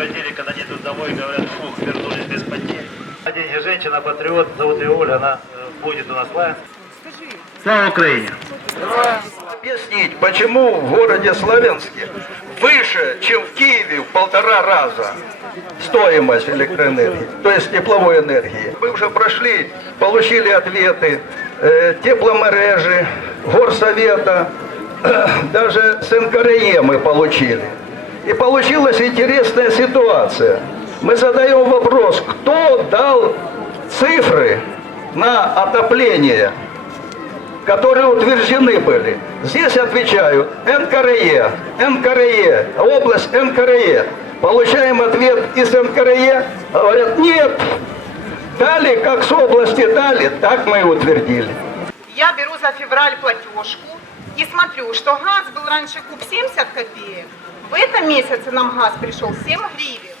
прекратили, когда они тут домой говорят, фух, вернулись без потерь. Деньги женщина-патриот, зовут ее Оля, она э, будет у нас лайн. Слава Украине! Объяснить, почему в городе Славянске выше, чем в Киеве в полтора раза стоимость электроэнергии, то есть тепловой энергии. Мы уже прошли, получили ответы э, тепломережи, горсовета, даже с НКРЕ мы получили. И получилась интересная ситуация. Мы задаем вопрос, кто дал цифры на отопление которые утверждены были. Здесь отвечают НКРЕ, НКРЕ, область НКРЕ. Получаем ответ из НКРЕ, говорят, нет, дали, как с области дали, так мы и утвердили. Я беру за февраль платежку и смотрю, что газ был раньше куб 70 копеек, в этом месяце нам газ пришел 7 гривен.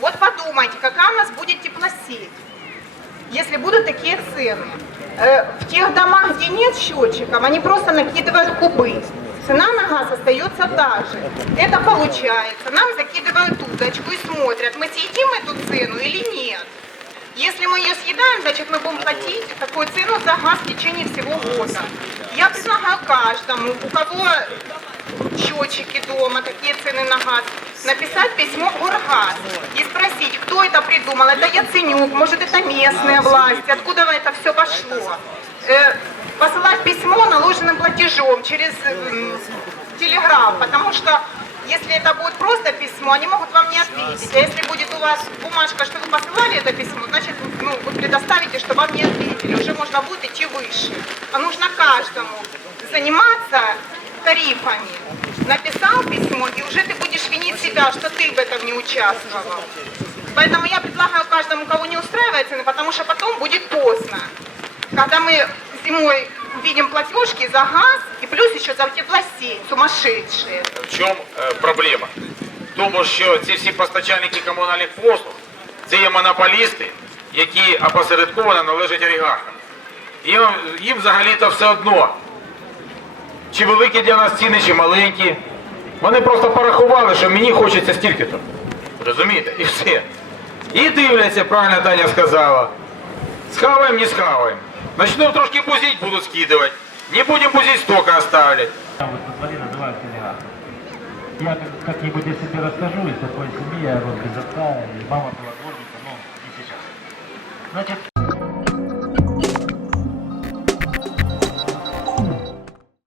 Вот подумайте, какая у нас будет теплосеть, если будут такие цены. Э, В тех домах, где нет счетчиков, они просто накидывают кубы. Цена на газ остается та же. Это получается. Нам закидывают удочку и смотрят, мы съедим эту цену или нет. Если мы ее съедаем, значит мы будем платить такую цену за газ в течение всего года. Я предлагаю каждому, у кого счетчики дома, такие цены на газ, написать письмо Горгаз и спросить, кто это придумал. Это Яценюк, может это местная власть, откуда это все пошло. Э, посылать письмо наложенным платежом через телеграф, потому что если это будет просто письмо, они могут вам не ответить. А если будет у вас бумажка, что вы посылали это письмо, значит, ну, вы предоставите, что вам не ответили. Уже можно будет идти выше. А нужно каждому заниматься тарифами. Написал письмо, и уже ты будешь винить себя, что ты в этом не участвовал. Поэтому я предлагаю каждому, кого не устраивает цены, потому что потом будет поздно. Когда мы зимой видим платежки за газ плюс еще за теплосеть, сумасшедшие. В чому е, проблема? В тому, що ці всі постачальники комунальних послуг це є монополісти, які опосередковано належать олігархам. Їм, їм взагалі-то все одно, чи великі для нас ціни, чи маленькі. Вони просто порахували, що мені хочеться стільки-то. Розумієте? І все. І дивляться, правильно Таня сказала. Схаваем, не схаваем. Начнем трошки бузить, будут скидывать. Не будем бузить, столько оставлять. Вот позвони, называют олигархом. Я как- как-нибудь о себе расскажу, из такой семьи, я рос без отца, и мама была дворником, но не сейчас. Значит,